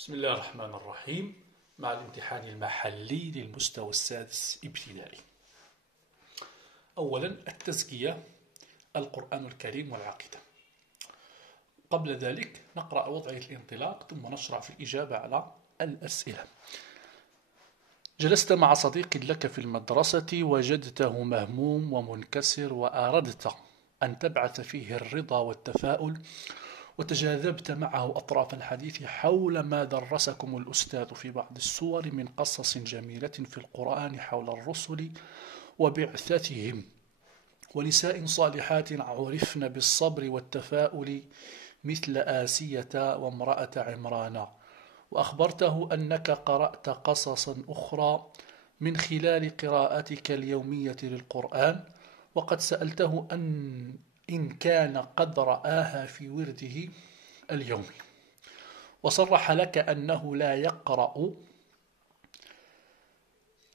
بسم الله الرحمن الرحيم. مع الامتحان المحلي للمستوى السادس ابتدائي. أولا التزكية، القرآن الكريم والعقيدة. قبل ذلك نقرأ وضعية الانطلاق ثم نشرع في الإجابة على الأسئلة. جلست مع صديق لك في المدرسة وجدته مهموم ومنكسر وأردت أن تبعث فيه الرضا والتفاؤل، وتجاذبت معه أطراف الحديث حول ما درسكم الأستاذ في بعض السور من قصص جميلة في القرآن حول الرسل وبعثتهم ونساء صالحات عرفن بالصبر والتفاؤل مثل آسية وامرأة عمران، وأخبرته أنك قرأت قصصا أخرى من خلال قراءتك اليومية للقرآن، وقد سألته إن كان قد رآها في ورده اليومي، وصرح لك أنه لا يقرأ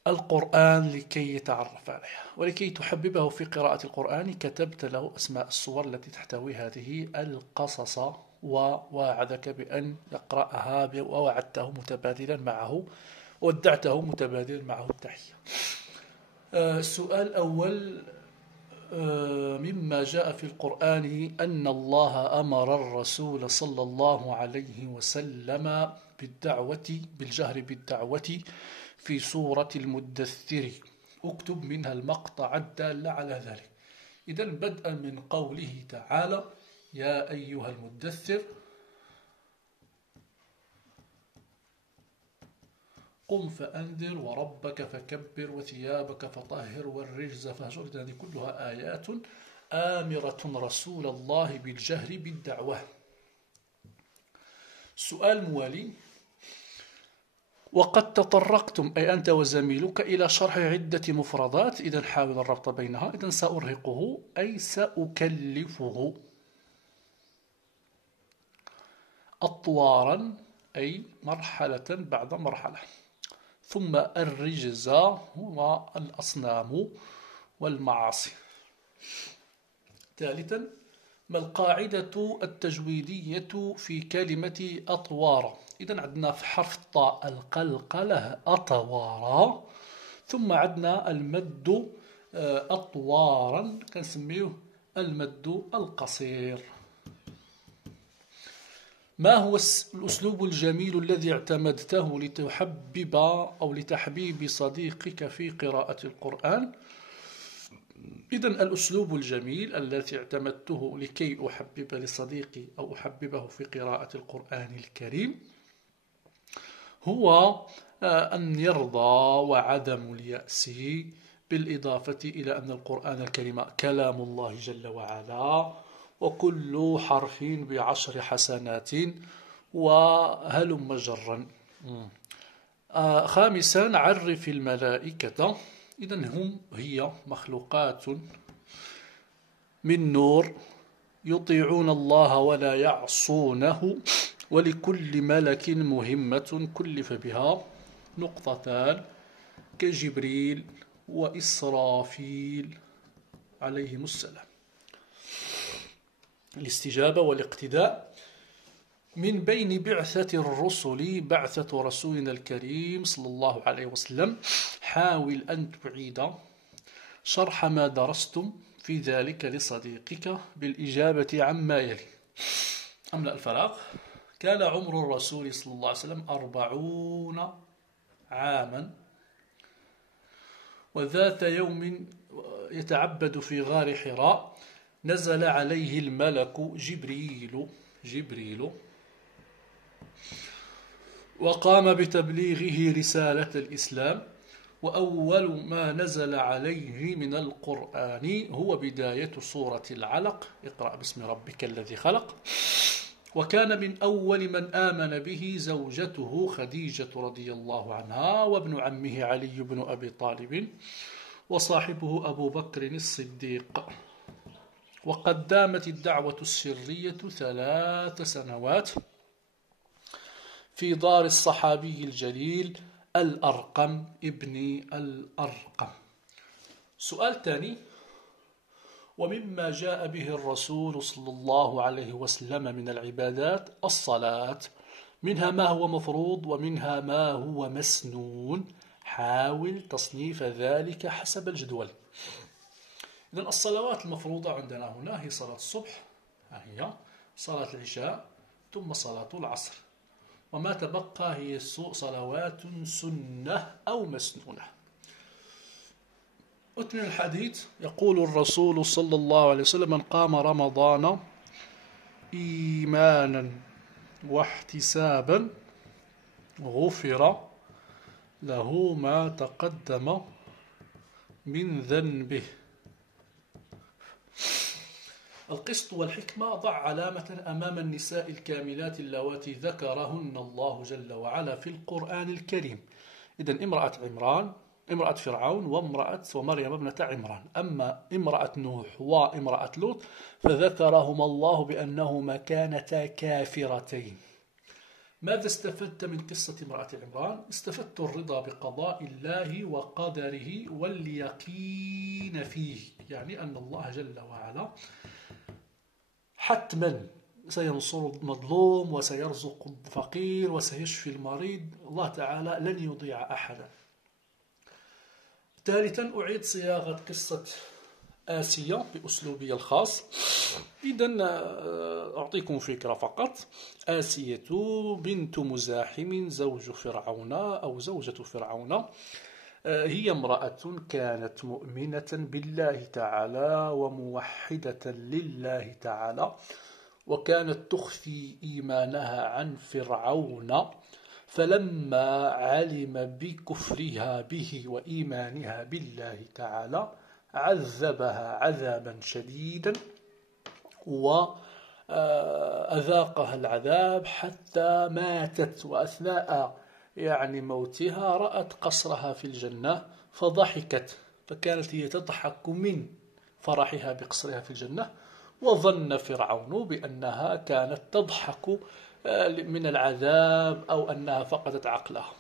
القرآن لكي يتعرف عليها، ولكي تحببه في قراءة القرآن كتبت له أسماء الصور التي تحتوي هذه القصص ووعدك بأن يقرأها، ووعدته متبادلا معه ودعته متبادلا معه التحية. السؤال الأول: مما جاء في القرآن أن الله أمر الرسول صلى الله عليه وسلم بالجهر بالدعوة في سورة المدثر، اكتب منها المقطع الدال على ذلك. إذن بدءا من قوله تعالى: يا أيها المدثر قم فأنذر وربك فكبر وثيابك فطهر والرجز فهجر. هذه كلها آيات آمرة رسول الله بالجهر بالدعوة. سؤال موالي: وقد تطرقتم أي أنت وزميلك إلى شرح عدة مفردات، إذن حاول الربط بينها. إذن سأرهقه أي سأكلفه أطوارا أي مرحلة بعد مرحلة، ثم الرجز هو الأصنام والمعاصي. ثالثا: ما القاعدة التجويدية في كلمة أطوار؟ إذن عندنا في حرف الطاء القلقلة أطوارا، ثم عندنا المد أطوارا كنسميه المد القصير. ما هو الأسلوب الجميل الذي اعتمدته لتحبب أو لتحبيب صديقك في قراءة القرآن؟ إذن الأسلوب الجميل الذي اعتمدته لكي أحبب لصديقي أو أحببه في قراءة القرآن الكريم هو أن يرضى وعدم اليأس، بالإضافة إلى أن القرآن الكريم كلام الله جل وعلا، وكل حرف ب10 حسنات وهلم جرا. خامسا: عرف الملائكة. إذن هي مخلوقات من نور يطيعون الله ولا يعصونه، ولكل ملك مهمة كلف بها نقطتان كجبريل وإسرافيل عليهم السلام. الاستجابة والاقتداء: من بين بعثة الرسل بعثة رسولنا الكريم صلى الله عليه وسلم، حاول أن تعيد شرح ما درستم في ذلك لصديقك بالإجابة عما يلي. أملأ الفراغ. كان عمر الرسول صلى الله عليه وسلم 40 عاما، وذات يوم يتعبد في غار حراء نزل عليه الملك جبريل وقام بتبليغه رسالة الإسلام، وأول ما نزل عليه من القرآن هو بداية سورة العلق: اقرأ باسم ربك الذي خلق. وكان من أول من آمن به زوجته خديجة رضي الله عنها، وابن عمه علي بن أبي طالب، وصاحبه أبو بكر الصديق. وقد دامت الدعوة السرية 3 سنوات في دار الصحابي الجليل الأرقم ابن الأرقم. سؤال ثاني: ومما جاء به الرسول صلى الله عليه وسلم من العبادات الصلاة، منها ما هو مفروض ومنها ما هو مسنون. حاول تصنيف ذلك حسب الجدول. إذن الصلوات المفروضة عندنا هنا هي صلاة الصبح، هي صلاة العشاء، ثم صلاة العصر، وما تبقى هي صلوات سنة أو مسنونة. أتم الحديث يقول الرسول صلى الله عليه وسلم: من قام رمضان إيمانا واحتسابا غفر له ما تقدم من ذنبه. القسط والحكمة: ضع علامة أمام النساء الكاملات اللواتي ذكرهن الله جل وعلا في القرآن الكريم. إذن امرأة فرعون ومريم ابنة عمران. أما امرأة نوح وامرأة لوط فذكرهما الله بأنهما كانتا كافرتين. ماذا استفدت من قصة امرأة عمران؟ استفدت الرضا بقضاء الله وقدره واليقين فيه، يعني أن الله جل وعلا حتما سينصر المظلوم وسيرزق الفقير وسيشفي المريض، الله تعالى لن يضيع أحدا. ثالثا أعيد صياغة قصة آسيا بأسلوبي الخاص. إذن أعطيكم فكرة فقط. آسية بنت مزاحم زوج فرعون أو زوجة فرعون، هي امرأة كانت مؤمنة بالله تعالى وموحدة لله تعالى، وكانت تخفي إيمانها عن فرعون، فلما علم بكفرها به وإيمانها بالله تعالى عذبها عذابا شديدا وأذاقها العذاب حتى ماتت. وأثناء موتها رأت قصرها في الجنة فضحكت، فكانت هي تضحك من فرحها بقصرها في الجنة، وظن فرعون بأنها كانت تضحك من العذاب أو أنها فقدت عقلها.